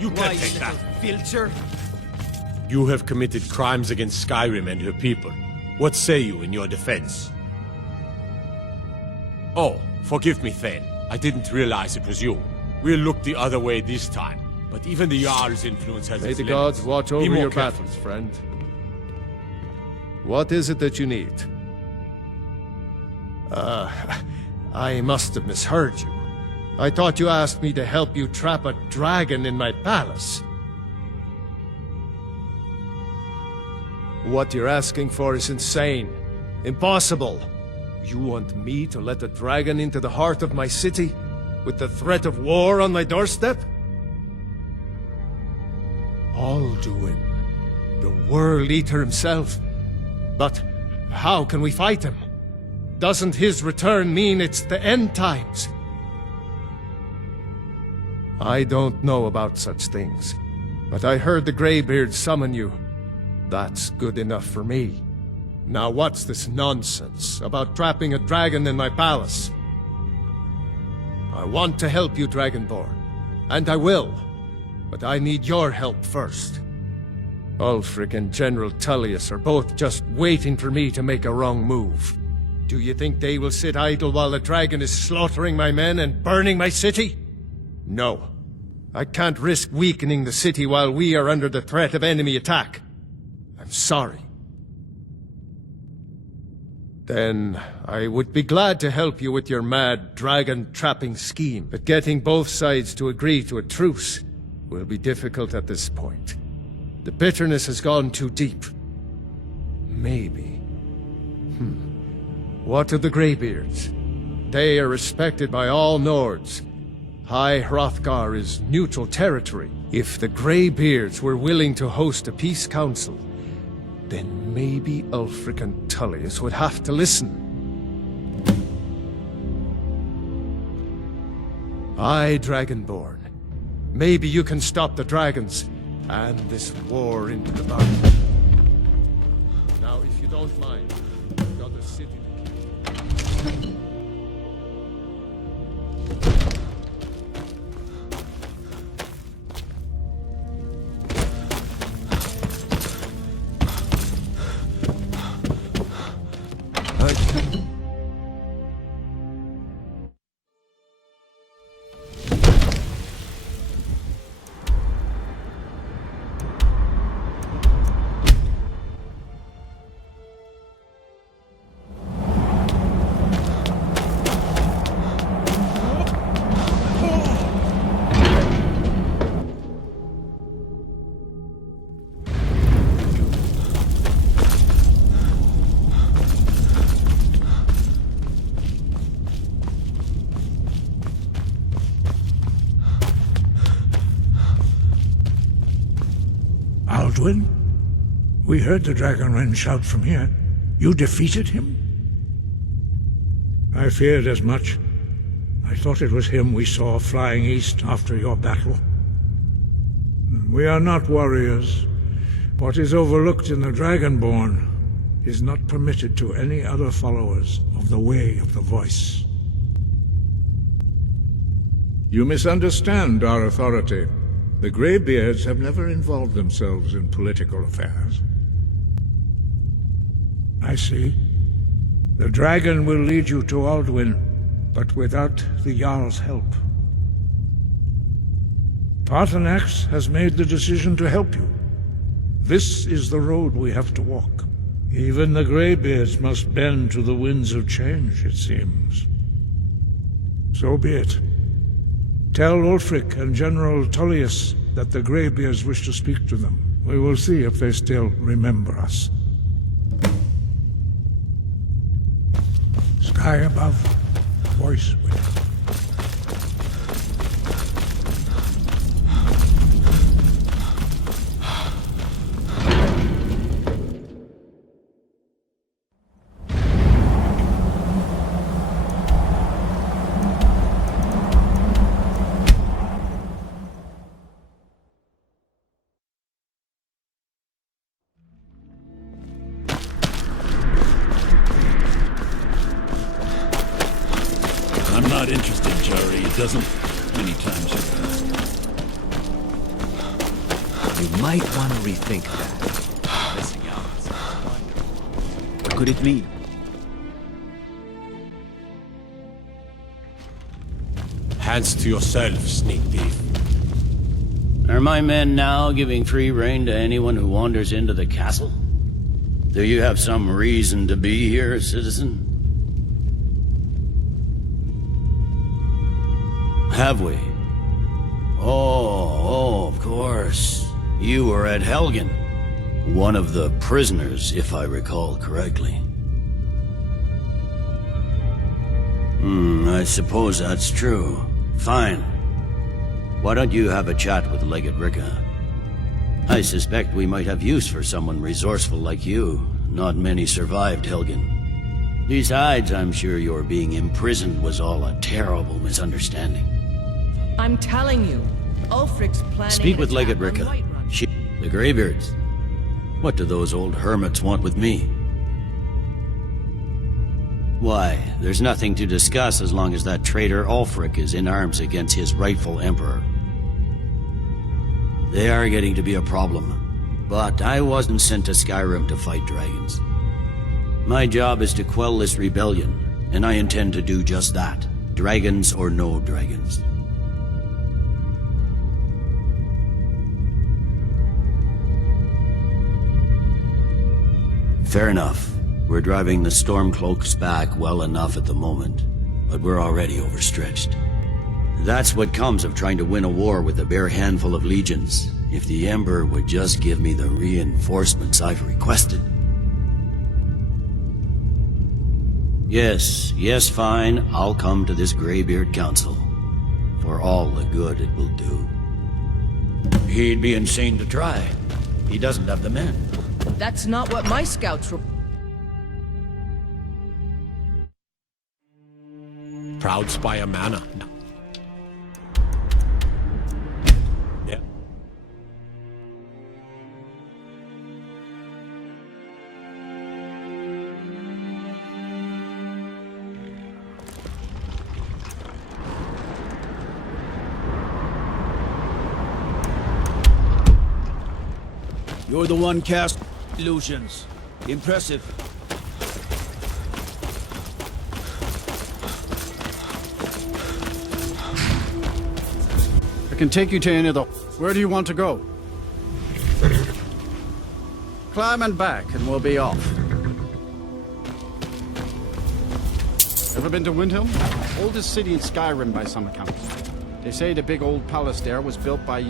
You can't take that. Filcher? You have committed crimes against Skyrim and her people. What say you in your defense? Oh, forgive me, Thane. I didn't realize it was you. We'll look the other way this time. But even the Jarl's influence has May its the limits. gods watch Be over more your careful. battles, friend. What is it that you need? I must have misheard you. I thought you asked me to help you trap a dragon in my palace. What you're asking for is insane. Impossible. You want me to let a dragon into the heart of my city? With the threat of war on my doorstep? Alduin, the World Eater himself. But how can we fight him? Doesn't his return mean it's the end times? I don't know about such things, but I heard the Greybeard summon you. That's good enough for me. Now what's this nonsense about trapping a dragon in my palace? I want to help you, Dragonborn, and I will, but I need your help first. Ulfric and General Tullius are both just waiting for me to make a wrong move. Do you think they will sit idle while the dragon is slaughtering my men and burning my city? No. I can't risk weakening the city while we are under the threat of enemy attack. I'm sorry. Then I would be glad to help you with your mad dragon-trapping scheme, but getting both sides to agree to a truce will be difficult at this point. The bitterness has gone too deep. Maybe. What of the Greybeards? They are respected by all Nords. High Hrothgar is neutral territory. If the Greybeards were willing to host a peace council, then maybe Ulfric and Tullius would have to listen. Aye, Dragonborn. Maybe you can stop the dragons and this war into the bargain. Now, if you don't mind, I've got a city to keep. Alduin? We heard the Dragonren shout from here. You defeated him? I feared as much. I thought it was him we saw flying east after your battle. We are not warriors. What is overlooked in the Dragonborn is not permitted to any other followers of the Way of the Voice. You misunderstand our authority. The Greybeards have never involved themselves in political affairs. I see. The dragon will lead you to Alduin, but without the Jarl's help. Paarthurnax has made the decision to help you. This is the road we have to walk. Even the Greybeards must bend to the winds of change, it seems. So be it. Tell Ulfric and General Tullius that the Greybeards wish to speak to them. We will see if they still remember us. Sky above, voice within. I'm not interested, Jerry. It doesn't many times you've asked. You might want to rethink that. Missing out on something wonderful. What could it mean? Hands to yourself, sneak thief. Are my men now giving free rein to anyone who wanders into the castle? Do you have some reason to be here, citizen? Have we? Oh, of course. You were at Helgen. One of the prisoners, if I recall correctly. I suppose that's true. Fine. Why don't you have a chat with Legate Ricka? I suspect we might have use for someone resourceful like you. Not many survived Helgen. Besides, I'm sure your being imprisoned was all a terrible misunderstanding. I'm telling you, Ulfric's planning. Speak with an Legate attack on Ricka. Whiterun. The Greybeards. What do those old hermits want with me? Why, there's nothing to discuss as long as that traitor Ulfric is in arms against his rightful emperor. They are getting to be a problem, but I wasn't sent to Skyrim to fight dragons. My job is to quell this rebellion, and I intend to do just that, dragons or no dragons. Fair enough. We're driving the Stormcloaks back well enough at the moment, but we're already overstretched. That's what comes of trying to win a war with a bare handful of legions. If the Emperor would just give me the reinforcements I've requested. Yes, fine. I'll come to this Greybeard Council. For all the good it will do. He'd be insane to try. He doesn't have the men. That's not what my scouts were. Proud Spire Manor. No. Yeah. You're the one cast illusions. Impressive. I can take you to any of the... Where do you want to go? Climb and back, and we'll be off. Ever been to Windhelm? Oldest city in Skyrim by some accounts. They say the big old palace there was built by...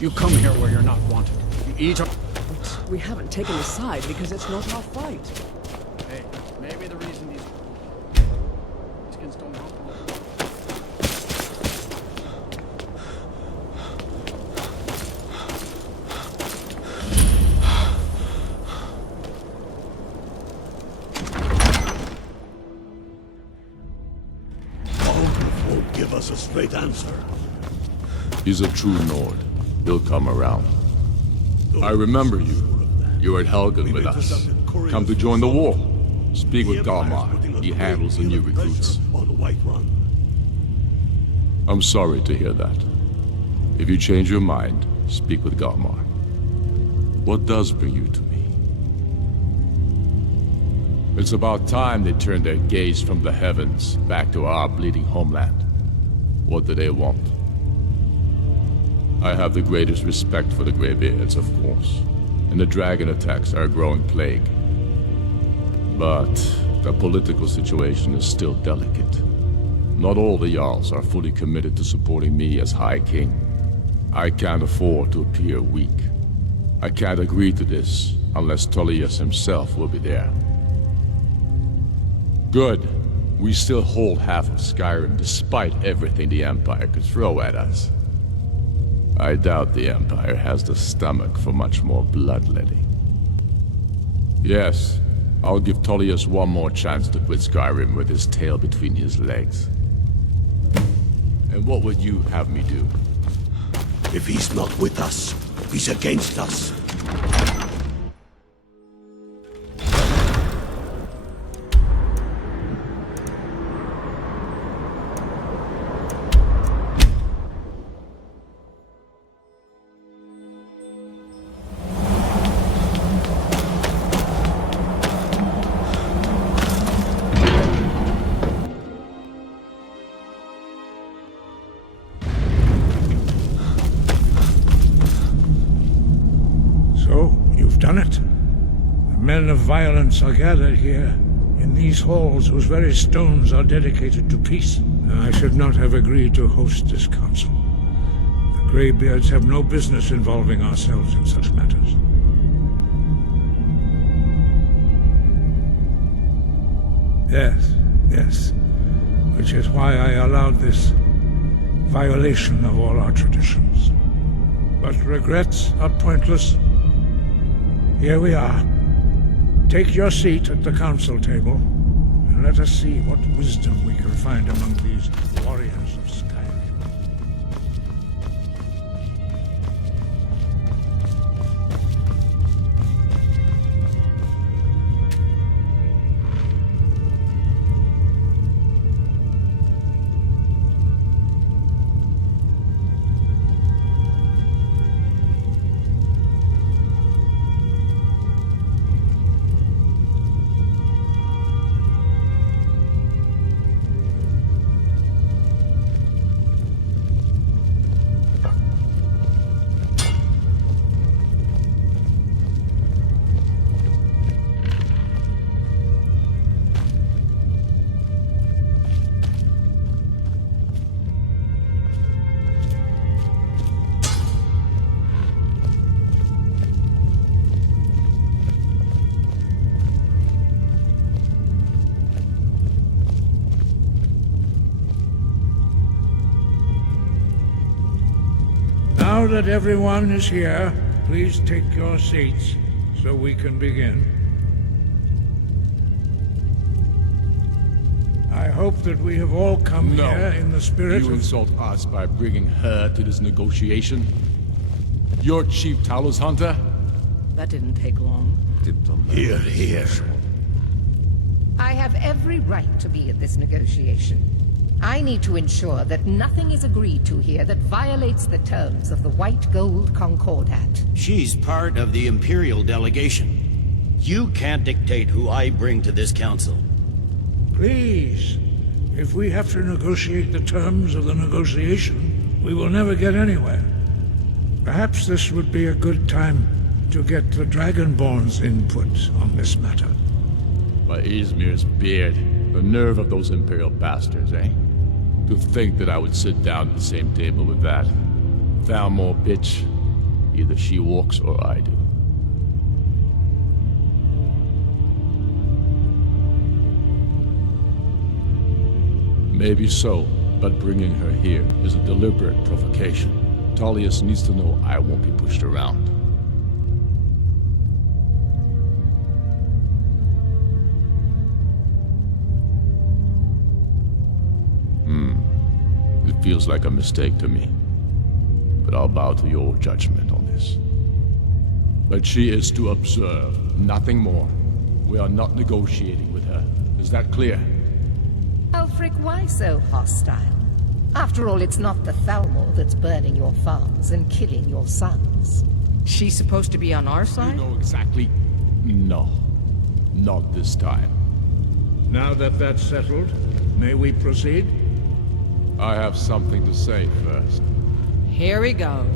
You come here where you're not wanted. You eat... We haven't taken a side because it's not our fight. Hey, maybe the reason these skins don't help. Ulfric won't give us a straight answer. He's a true Nord. He'll come around. I remember you. You were at Helgen with us. Come to join the war. Speak with Galmar. He handles the new recruits. I'm sorry to hear that. If you change your mind, speak with Galmar. What does bring you to me? It's about time they turned their gaze from the heavens back to our bleeding homeland. What do they want? I have the greatest respect for the Greybeards, of course, and the dragon attacks are a growing plague. But the political situation is still delicate. Not all the Jarls are fully committed to supporting me as High King. I can't afford to appear weak. I can't agree to this unless Tullius himself will be there. Good. We still hold half of Skyrim despite everything the Empire could throw at us. I doubt the Empire has the stomach for much more bloodletting. Yes, I'll give Tullius one more chance to quit Skyrim with his tail between his legs. And what would you have me do? If he's not with us, he's against us. Done it. The men of violence are gathered here, in these halls whose very stones are dedicated to peace. I should not have agreed to host this council. The Greybeards have no business involving ourselves in such matters. Yes. Which is why I allowed this violation of all our traditions. But regrets are pointless. Here we are. Take your seat at the council table, and let us see what wisdom we can find among these warriors of Skyrim. Now that everyone is here, please take your seats so we can begin. I hope that we have all come here in the spirit You of... insult us by bringing her to this negotiation? You're Chief Talos Hunter? That didn't take long. Here. I have every right to be at this negotiation. I need to ensure that nothing is agreed to here that violates the terms of the White Gold Concordat. She's part of the Imperial Delegation. You can't dictate who I bring to this council. Please, if we have to negotiate the terms of the negotiation, we will never get anywhere. Perhaps this would be a good time to get the Dragonborn's input on this matter. By Izmir's beard, the nerve of those Imperial bastards, eh? To think that I would sit down at the same table with that Thalmor bitch. Either she walks or I do. Maybe so, but bringing her here is a deliberate provocation. Tullius needs to know I won't be pushed around. It feels like a mistake to me, but I'll bow to your judgment on this. But she is to observe, nothing more. We are not negotiating with her. Is that clear? Ulfric, why so hostile? After all, it's not the Thalmor that's burning your farms and killing your sons. She's supposed to be on our You side? know exactly... No. Not this time. Now that that's settled, may we proceed? I have something to say first. Here we go.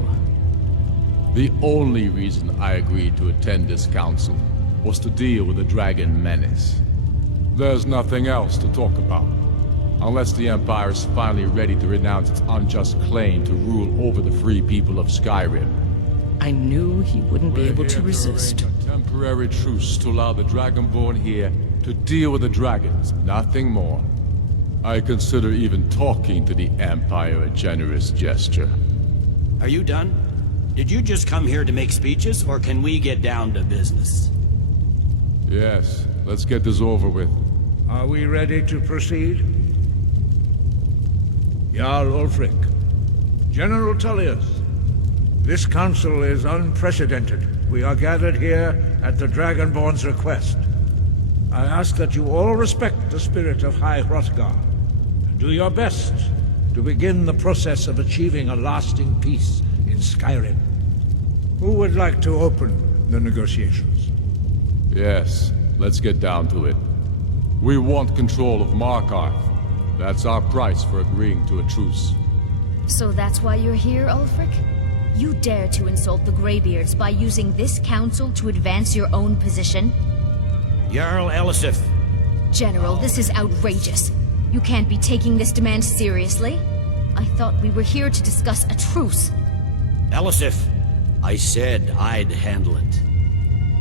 The only reason I agreed to attend this council was to deal with the dragon menace. There's nothing else to talk about. Unless the Empire is finally ready to renounce its unjust claim to rule over the free people of Skyrim. I knew he wouldn't be able to resist. A temporary truce to allow the Dragonborn here to deal with the dragons, nothing more. I consider even talking to the Empire a generous gesture. Are you done? Did you just come here to make speeches, or can we get down to business? Yes, let's get this over with. Are we ready to proceed? Jarl Ulfric, General Tullius, this council is unprecedented. We are gathered here at the Dragonborn's request. I ask that you all respect the spirit of High Hrothgar, and do your best to begin the process of achieving a lasting peace in Skyrim. Who would like to open the negotiations? Yes, let's get down to it. We want control of Markarth. That's our price for agreeing to a truce. So that's why you're here, Ulfric? You dare to insult the Greybeards by using this council to advance your own position? Jarl Elisif. General, this is outrageous. You can't be taking this demand seriously. I thought we were here to discuss a truce. Elisif, I said I'd handle it.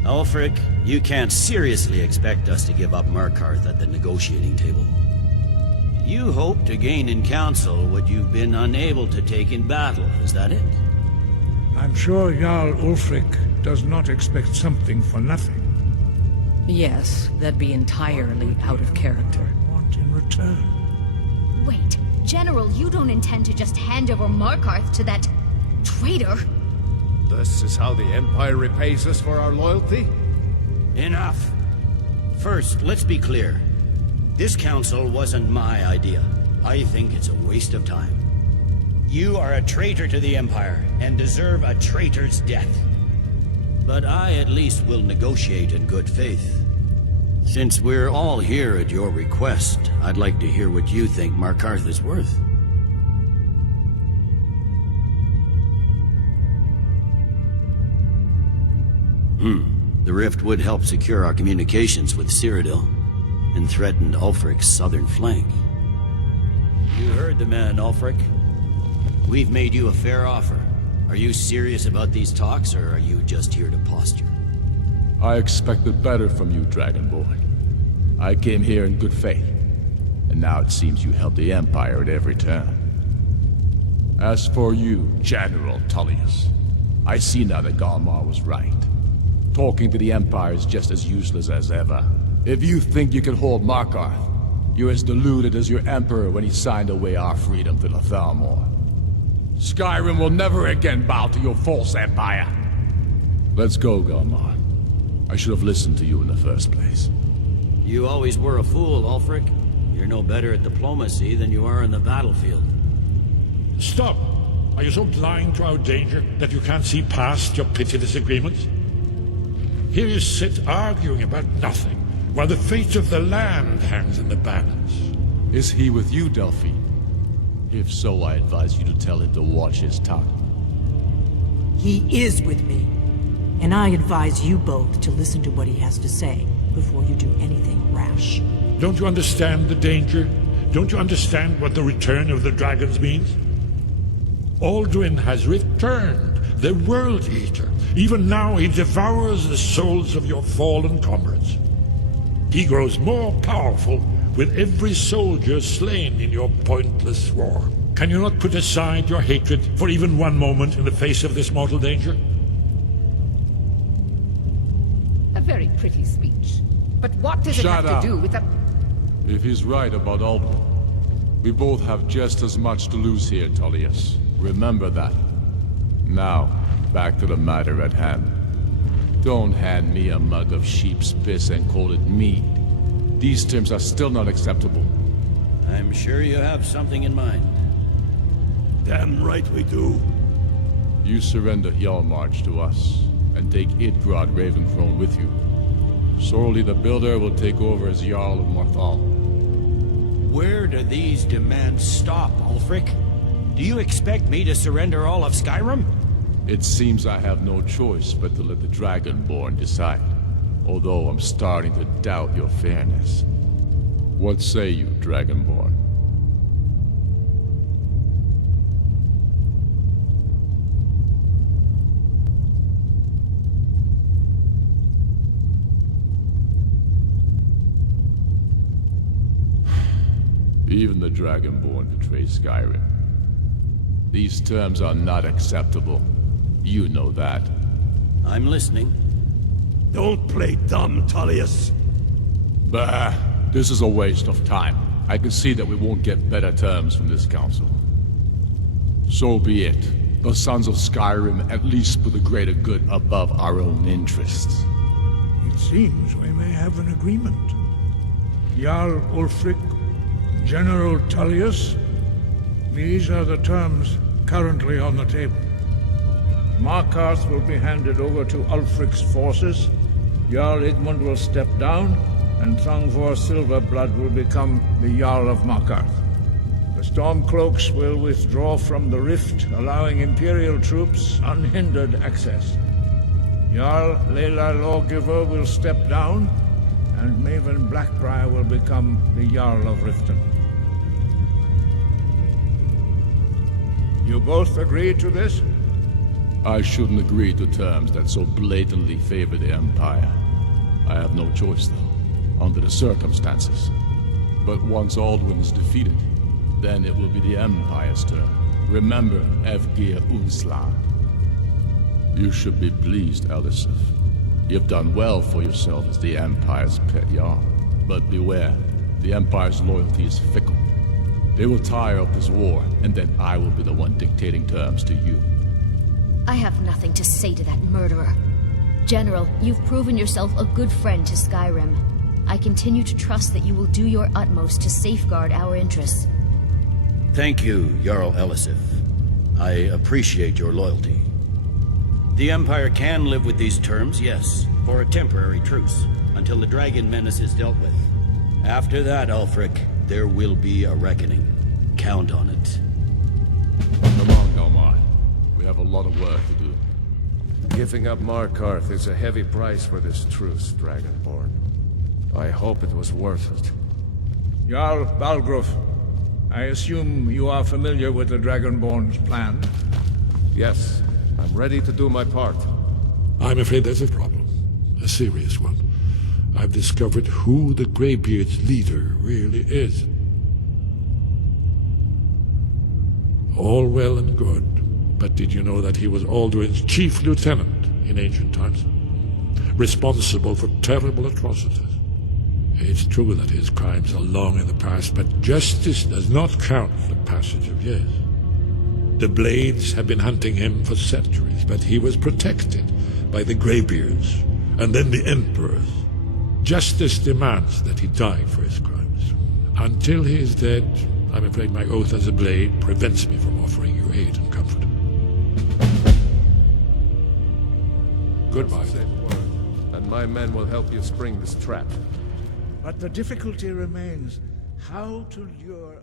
Ulfric, you can't seriously expect us to give up Markarth at the negotiating table. You hope to gain in council what you've been unable to take in battle, is that it? I'm sure Jarl Ulfric does not expect something for nothing. Yes, that'd be entirely out of character. Want in return? Wait, General, you don't intend to just hand over Markarth to that traitor? This is how the Empire repays us for our loyalty? Enough. First, let's be clear. This council wasn't my idea. I think it's a waste of time. You are a traitor to the Empire, and deserve a traitor's death. But I at least will negotiate in good faith. Since we're all here at your request, I'd like to hear what you think Markarth is worth. The rift would help secure our communications with Cyrodiil, and threatened Ulfric's southern flank. You heard the man, Ulfric. We've made you a fair offer. Are you serious about these talks, or are you just here to posture? I expected better from you, Dragonborn. I came here in good faith, and now it seems you help the Empire at every turn. As for you, General Tullius, I see now that Galmar was right. Talking to the Empire is just as useless as ever. If you think you can hold Markarth, you're as deluded as your Emperor when he signed away our freedom to the Thalmor. Skyrim will never again bow to your false empire. Let's go, Galmar. I should have listened to you in the first place. You always were a fool, Ulfric. You're no better at diplomacy than you are in the battlefield. Stop! Are you so blind to our danger that you can't see past your petty disagreements? Here you sit arguing about nothing, while the fate of the land hangs in the balance. Is he with you, Delphine? If so, I advise you to tell him to watch his tongue. He is with me, and I advise you both to listen to what he has to say before you do anything rash. Don't you understand the danger? Don't you understand what the return of the dragons means? Alduin has returned, the World Eater. Even now he devours the souls of your fallen comrades. He grows more powerful with every soldier slain in your pointless war. Can you not put aside your hatred for even one moment in the face of this mortal danger? A very pretty speech. But what does it Shut have up. to do with the... If he's right about Alduin, we both have just as much to lose here, Tullius. Remember that. Now, back to the matter at hand. Don't hand me a mug of sheep's piss and call it mead. These terms are still not acceptable. I'm sure you have something in mind. Damn right we do. You surrender Hjalmarch to us, and take Idgrod Ravencrone with you. Sorli the Builder will take over as Jarl of Morthal. Where do these demands stop, Ulfric? Do you expect me to surrender all of Skyrim? It seems I have no choice but to let the Dragonborn decide. Although I'm starting to doubt your fairness. What say you, Dragonborn? Even the Dragonborn betray Skyrim. These terms are not acceptable. You know that. I'm listening. Don't play dumb, Tullius. Bah, this is a waste of time. I can see that we won't get better terms from this council. So be it. The Sons of Skyrim at least put the greater good above our own interests. It seems we may have an agreement. Jarl Ulfric, General Tullius, these are the terms currently on the table. Markarth will be handed over to Ulfric's forces, Jarl Igmund will step down, and Thangvor Silverblood will become the Jarl of Markarth. The Stormcloaks will withdraw from the rift, allowing Imperial troops unhindered access. Jarl Leila Lawgiver will step down, and Maven Blackbriar will become the Jarl of Riften. You both agree to this? I shouldn't agree to terms that so blatantly favor the Empire. I have no choice, though, under the circumstances. But once Alduin is defeated, then it will be the Empire's turn. Remember, Evgir Unslag. You should be pleased, Elisif. You've done well for yourself as the Empire's pet Jarl. But beware, the Empire's loyalty is fickle. They will tire of this war, and then I will be the one dictating terms to you. I have nothing to say to that murderer. General, you've proven yourself a good friend to Skyrim. I continue to trust that you will do your utmost to safeguard our interests. Thank you, Jarl Elisif. I appreciate your loyalty. The Empire can live with these terms, yes, for a temporary truce, until the dragon menace is dealt with. After that, Ulfric, there will be a reckoning. Count on it. Come on, Galmar. We have a lot of work to do. Giving up Markarth is a heavy price for this truce, Dragonborn. I hope it was worth it. Jarl Balgruf, I assume you are familiar with the Dragonborn's plan? Yes, I'm ready to do my part. I'm afraid there's a problem. A serious one. I've discovered who the Greybeard's leader really is. All well and good, but did you know that he was Alduin's chief lieutenant in ancient times? Responsible for terrible atrocities. It's true that his crimes are long in the past, but justice does not count the passage of years. The Blades have been hunting him for centuries, but he was protected by the Greybeards, and then the Emperors. Justice demands that he die for his crimes. Until he is dead, I'm afraid my oath as a Blade prevents me from offering you aid and comfort. Goodbye. And my men will help you spring this trap. But the difficulty remains how to lure